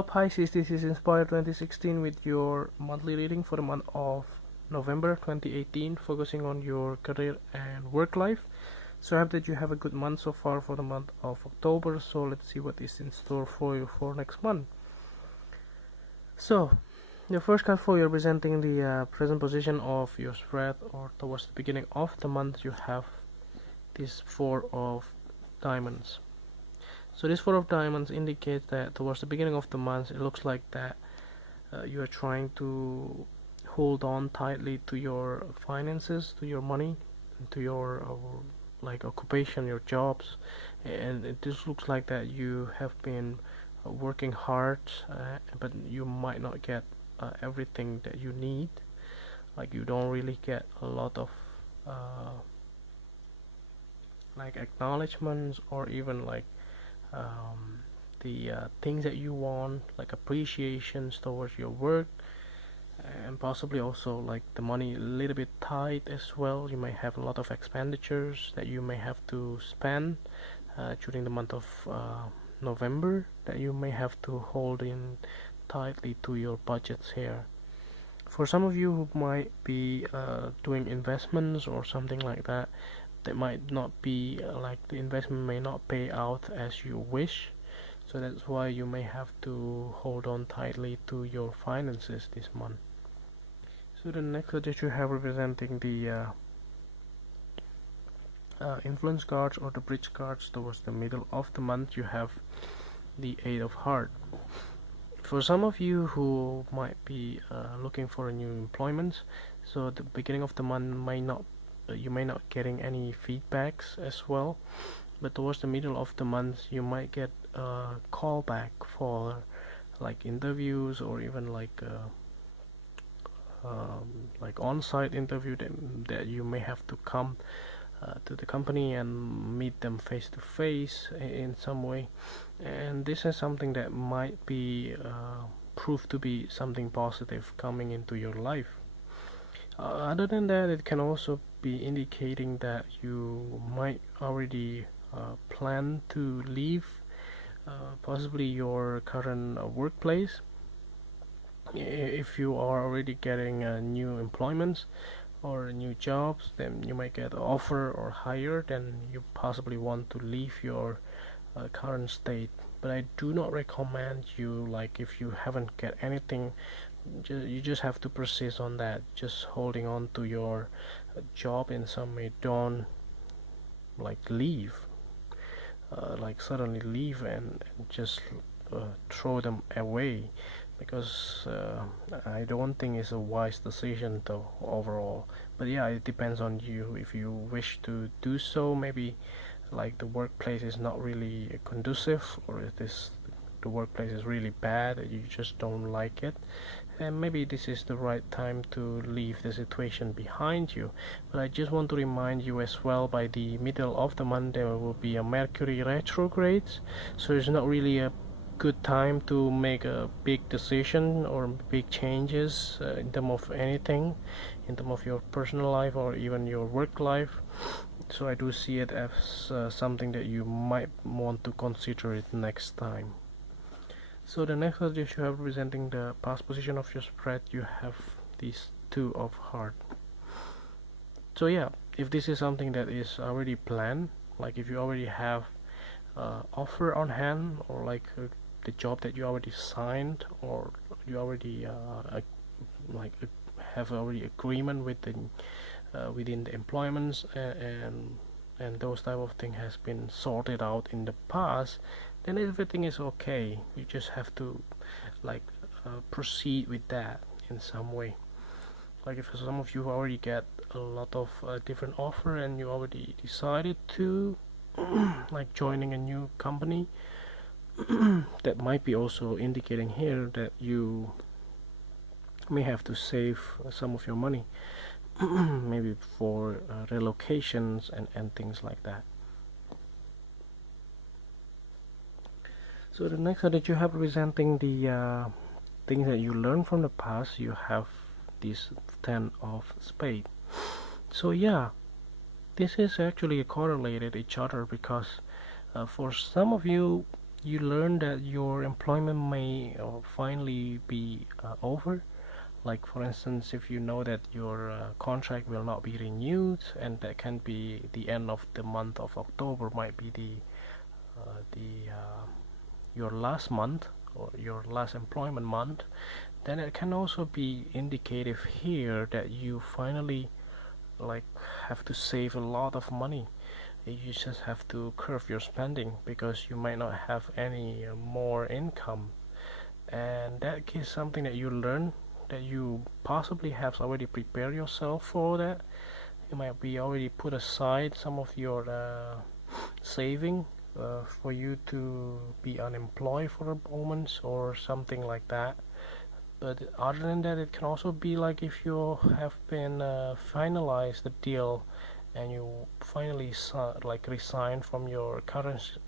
Hello Pisces, this is Inspire 2016 with your monthly reading for the month of November 2018, focusing on your career and work life. So I hope that you have a good month so far for the month of October. So let's see what is in store for you for next month. So the first card for you representing the present position of your spread, or towards the beginning of the month, you have this Four of Diamonds. So this Four of Diamonds indicates that towards the beginning of the month, it looks like that you are trying to hold on tightly to your finances, to your money, to your like occupation, your jobs, and it just looks like that you have been working hard, but you might not get everything that you need. Like you don't really get a lot of like acknowledgements, or even like the things that you want, like appreciations towards your work, and possibly also like the money a little bit tight as well. You may have a lot of expenditures that you may have to spend during the month of November, that you may have to hold in tightly to your budgets here. For some of you who might be doing investments or something like that, that might not be like the investment may not pay out as you wish, so that's why you may have to hold on tightly to your finances this month. So the next card that you have representing the influence cards, or the bridge cards, towards the middle of the month, you have the Eight of Hearts. For some of you who might be looking for a new employment, so the beginning of the month may not you may not getting any feedbacks as well, but towards the middle of the month you might get a call back for like interviews, or even like on-site interview that you may have to come to the company and meet them face to face in some way, and this is something that might be proved to be something positive coming into your life. Other than that, it can also be indicating that you might already plan to leave possibly your current workplace. If you are already getting new employments or new jobs, then you might get an offer or higher, then you possibly want to leave your current state. But I do not recommend you, like if you haven't get anything, you just have to persist on that, just holding on to your job in some way. Don't like leave, like suddenly leave and just throw them away, because I don't think it's a wise decision though overall. But yeah, it depends on you. If you wish to do so, maybe like the workplace is not really conducive, or if the workplace is really bad, you just don't like it, and maybe this is the right time to leave the situation behind you. But I just want to remind you as well, by the middle of the month there will be a Mercury retrograde, so it's not really a good time to make a big decision or big changes in terms of anything, in terms of your personal life or even your work life. So I do see it as something that you might want to consider it next time. So the next card that you have representing the past position of your spread, you have these Two of Hearts. So yeah, if this is something that is already planned, like if you already have offer on hand, or like the job that you already signed, or you already have already agreement with the within the employments, and those type of thing has been sorted out in the past, then everything is okay. You just have to like proceed with that in some way. Like if some of you already get a lot of different offer, and you already decided to like joining a new company, that might be also indicating here that you may have to save some of your money maybe for relocations and things like that. So the next card that you have representing the things that you learned from the past, you have this Ten of Spades. So yeah, this is actually correlated each other, because for some of you you learn that your employment may finally be over. Like for instance, if you know that your contract will not be renewed, and that can be the end of the month of October, might be the your last month or your last employment month, then it can also be indicative here that you finally like have to save a lot of money. You just have to curb your spending because you might not have any more income, and that is something that you learn, that you possibly have already prepared yourself for that. You might be already put aside some of your saving for you to be unemployed for a moment or something like that. But other than that, it can also be like if you have been finalized the deal and you finally like resign from your current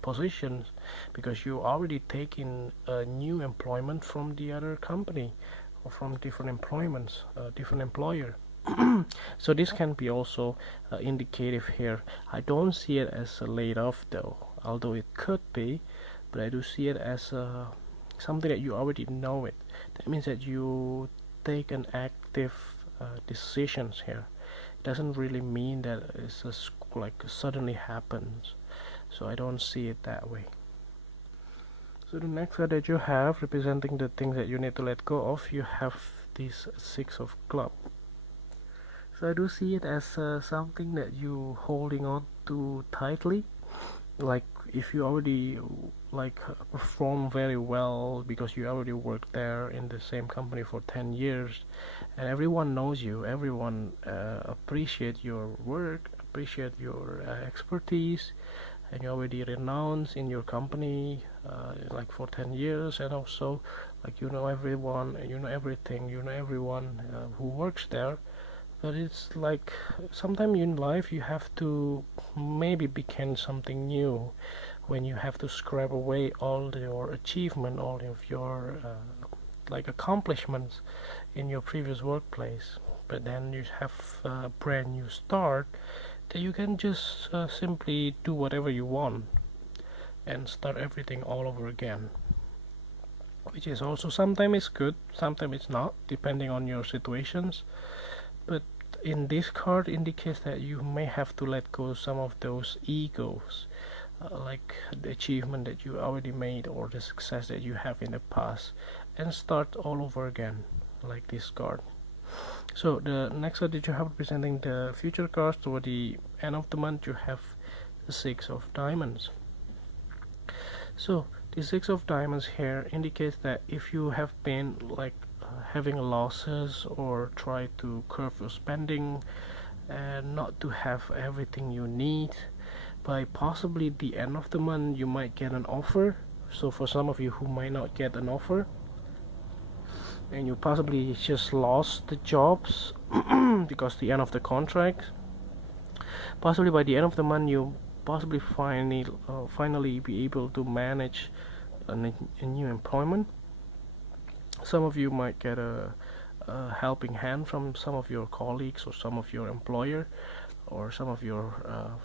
positions because you already taken a new employment from the other company or from different employments, different employer. So this can be also indicative here. I don't see it as a laid off though, although it could be, but I do see it as something that you already know it. That means that you take an active decisions here. It doesn't really mean that it's just like suddenly happens. So I don't see it that way. So the next card that you have representing the things that you need to let go of, you have this Six of Clubs. So I do see it as something that you holding on to tightly. Like if you already like perform very well because you already worked there in the same company for 10 years and everyone knows you, everyone appreciate your work, appreciate your expertise, and you already renowned in your company like for 10 years, and also like you know everyone, you know everything, you know everyone who works there. But it's like sometimes in life you have to maybe begin something new when you have to scrap away all your achievement, all of your like accomplishments in your previous workplace. But then you have a brand new start that you can just simply do whatever you want and start everything all over again, which is also sometimes it's good, sometimes it's not, depending on your situations. But in this card indicates that you may have to let go of some of those egos, like the achievement that you already made or the success that you have in the past, and start all over again, like this card. So the next card that you have representing the future cards toward the end of the month, you have the Six of Diamonds. So the Six of Diamonds here indicates that if you have been like having losses or try to curb your spending and not to have everything you need, by possibly the end of the month you might get an offer. So for some of you who might not get an offer and you possibly just lost the jobs because the end of the contract, possibly by the end of the month you possibly finally be able to manage a new employment. Some of you might get a helping hand from some of your colleagues or some of your employer or some of your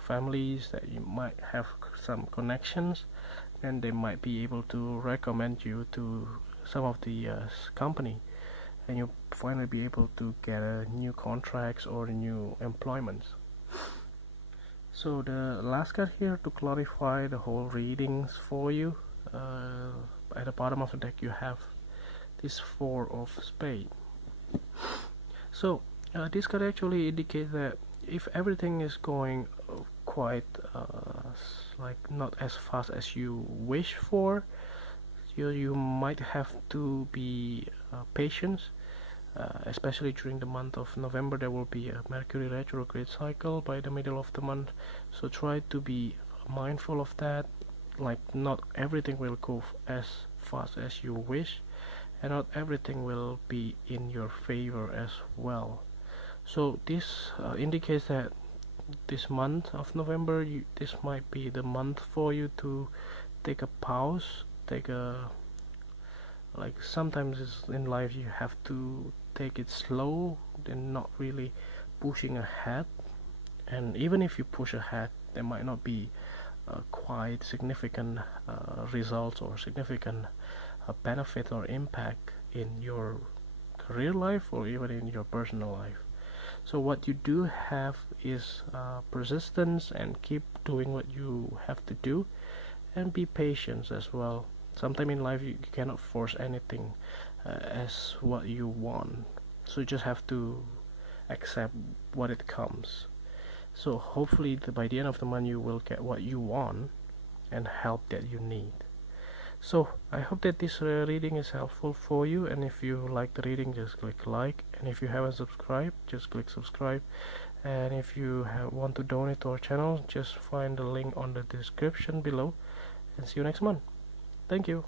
families that you might have some connections, and they might be able to recommend you to some of the company, and you'll finally be able to get new contracts or new employments. So the last card here to clarify the whole readings for you, at the bottom of the deck you have this Four of Spades. So this card actually indicates that if everything is going quite like not as fast as you wish for, you might have to be patient, especially during the month of November. There will be a Mercury retrograde cycle by the middle of the month, so try to be mindful of that. Like not everything will go as fast as you wish, and not everything will be in your favor as well. So this indicates that this month of November, this might be the month for you to take a pause, take a like sometimes in life you have to take it slow and not really pushing ahead. And even if you push ahead, there might not be quite significant results or significant benefit or impact in your career life or even in your personal life. So what you do have is persistence, and keep doing what you have to do, and be patient as well. Sometimes in life you cannot force anything as what you want, so you just have to accept what it comes. So hopefully by the end of the month you will get what you want and help that you need. So I hope that this reading is helpful for you, and if you like the reading, just click like, and if you haven't subscribed, just click subscribe, and if you want to donate to our channel, just find the link on the description below, and see you next month. Thank you.